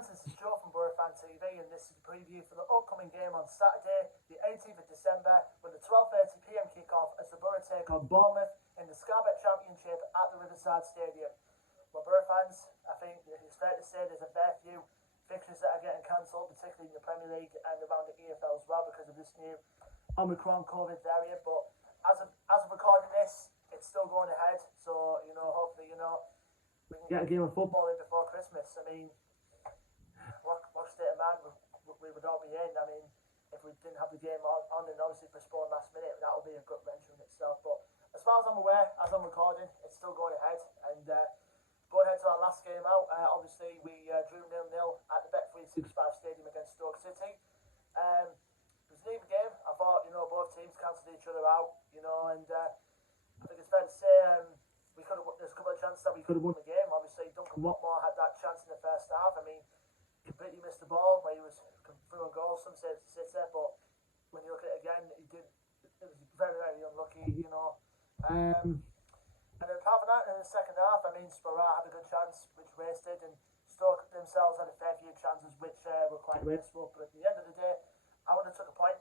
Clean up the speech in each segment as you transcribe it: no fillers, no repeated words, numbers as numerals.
fans, this is Joe from Boro Fan TV, and this is the preview for the upcoming game on Saturday, the 18th of December, with a 12:30pm kick-off as the Boro take on Bournemouth in the Scarbet Championship at the Riverside Stadium. Well, Boro fans, I think it's fair to say there's a fair few fixtures that are getting cancelled, particularly in the Premier League and around the EFL as well, because of this new Omicron COVID variant. But as of recording this, it's still going ahead. So, hopefully, we can get a game of football in before Christmas. I mean, what state of mind we would all be in. I mean, if we didn't have the game on and obviously postponed last minute, that would be a gut wrencher in itself. But as far as I'm aware, as I'm recording, it's still going ahead. And going ahead to our last game out, obviously we drew 0-0 at the Bet365 Stadium against Stoke City. It was an even game. I thought, both teams cancelled each other out, and I think it's fair to say there's a couple of chances that we could have won the game. Obviously, Duncan Watmore had that chance in the first half. I mean, completely missed the ball where he was through a goal. Some say it's there, but when you look at it again, he did. It was very, very unlucky, And then apart from that, in the second half, I mean, Sporrat had a good chance, which wasted, and Stoke themselves had a fair few chances, which were quite wasteful. But at the end of the day, I would have took a point,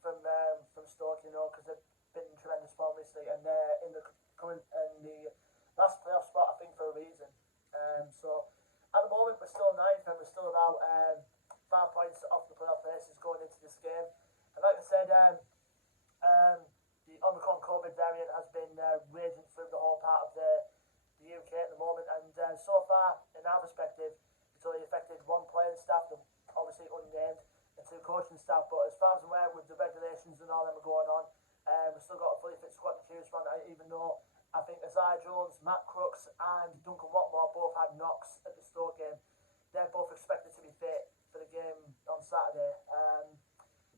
from Stoke, because they've been in tremendous form recently, and they're in the last playoff spot, I think, for a reason. So at the moment, we're still ninth, and we're still about 5 points off the playoff places going into this game. And like I said, the Omicron COVID variant has been raging through the whole part of the UK at the moment, and so far, in our perspective, it's only affected one playing staff, obviously unnamed, and 2 coaching staff. But as far as I'm aware, with the regulations and all them are going on, we've still got a fully fit squad to choose from, even though I think Isaiah Jones, Matt Crooks and Duncan Watmore both had knocks at the Stoke game. They're both expected to be fit for the game on Saturday.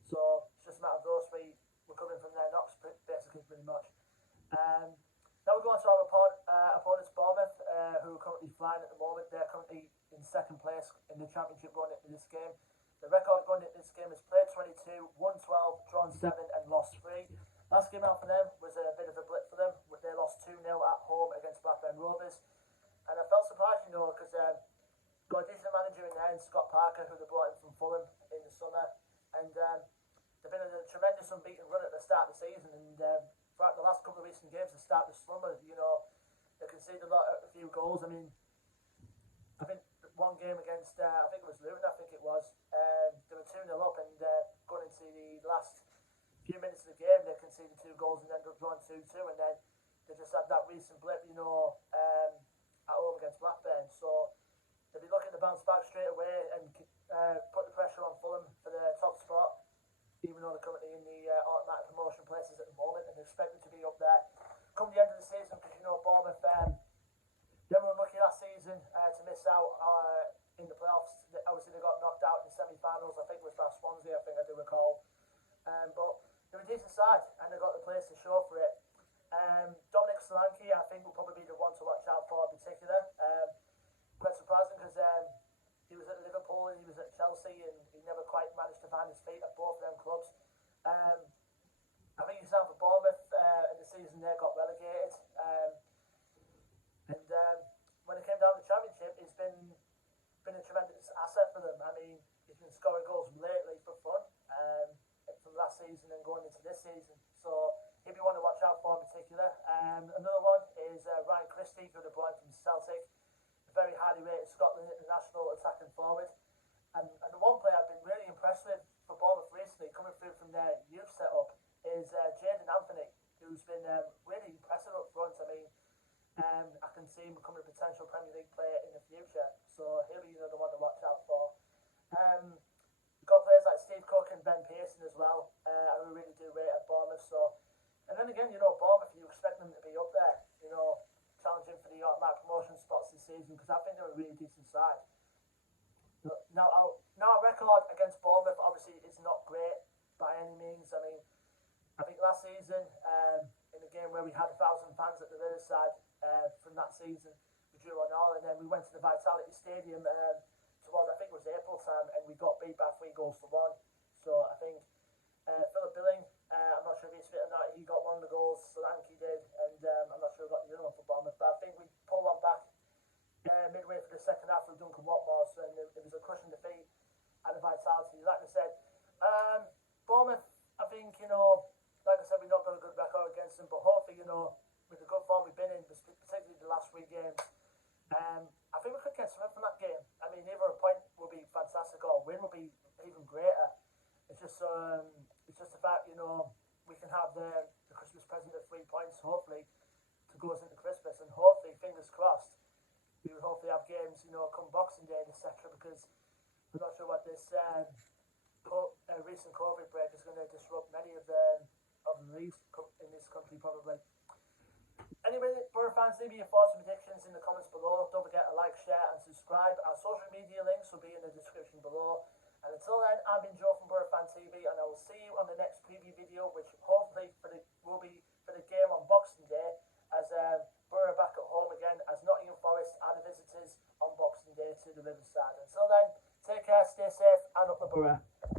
So it's just a matter of those 3 recovering from their knocks, basically, pretty much. Now we go on to our opponents, Bournemouth, who are currently flying at the moment. They're currently in second place in the Championship going into this game. The record going into this game is played 22, won 12, drawn 7 and lost 3. Last game out for them was a bit of a blip for them. They lost 2-0 at home against Blackburn Rovers. And I felt surprised, because got a decent manager in there, Scott Parker, who they brought in from Fulham in the summer. And they've been in a tremendous unbeaten run at the start of the season. And throughout the last couple of recent games, they started to slumber. They conceded a few goals. I mean, I think one game against, I think it was Luton, they were 2-0 up, and going into the last few minutes of the game, they conceded 2 goals and ended up drawing 2-2, and then they just had that recent blip, at home against Blackburn. So they'll be looking to bounce back straight away and put the pressure on Fulham for the top spot, even though they're currently in the automatic promotion places at the moment, and they're expected to be up there come the end of the season, because Bournemouth, they were unlucky last season to miss out in the playoffs. Obviously, they got knocked out in the semi-finals. I think it was by Swansea, I do recall. But they're a decent side, and they've got the players to show for it. Dominic Solanke, I think, will probably be the one to watch out for in particular. Quite surprising, because he was at Liverpool and he was at Chelsea, and he never quite managed to find his feet at both of them clubs. I think he's down for Bournemouth in the season they got relegated. And when it came down to the Championship, he's been a tremendous asset for them. I mean, he's been scoring goals lately for fun from last season and going into this season. So he'll be one to watch out for in particular. Another one is Ryan Christie, who they brought from Celtic, a very highly rated Scotland international attacking forward. And the one player I've been really impressed with for Bournemouth recently, coming through from their youth setup, is Jayden Anthony, who's been really impressive up front. I mean, I can see him becoming a potential Premier League player in the future, so he'll be the one to watch out for. We've got players like Steve Cook and Ben Pearson as well, who we really do rate at Bournemouth. So, and then again, Bournemouth, you expect them to be up there, challenging for the automatic promotion spots this season, because I think they're a really decent side. Now our record against Bournemouth obviously is not great by any means. I mean, I think last season, in the game where we had 1,000 fans at the Riverside, from that season, we drew on all, and then we went to the Vitality Stadium towards, I think it was April time, and we got beat by 3-1. So I think Philip Billing, I'm not sure if he's fit or not, he got one of the goals, Solanke did, and I'm not sure who got the other one for Bournemouth, but I think we pulled one back midway for the second half of Duncan Watmore, and it was a crushing defeat at the Vitality. Like I said, Bournemouth, I think, like I said, we've not got a good record against them, but hopefully, with the good form we've been in, particularly the last 3 games, I think we could get something from that game. I mean, either a point would be fantastic or a win would be even greater. It's just the fact, we can have the Christmas present of 3 points, hopefully, to go us into Christmas, and hopefully, fingers crossed, we would hopefully have games, come Boxing Day, etc. Because I'm not sure what this recent COVID break is going to disrupt many of the leagues in this country, probably. Anyway, Boro Fan TV, your thoughts and predictions in the comments below. Don't forget to like, share, and subscribe. Our social media links will be in the description below. And until then, I've been Joe from Boro Fan TV, and I will see you on the next preview video, which hopefully will be for the game on Boxing Day, as Boro are back at home again, as Nottingham Forest are the visitors on Boxing Day to the Riverside. Until then, take care, stay safe, and up the Boro.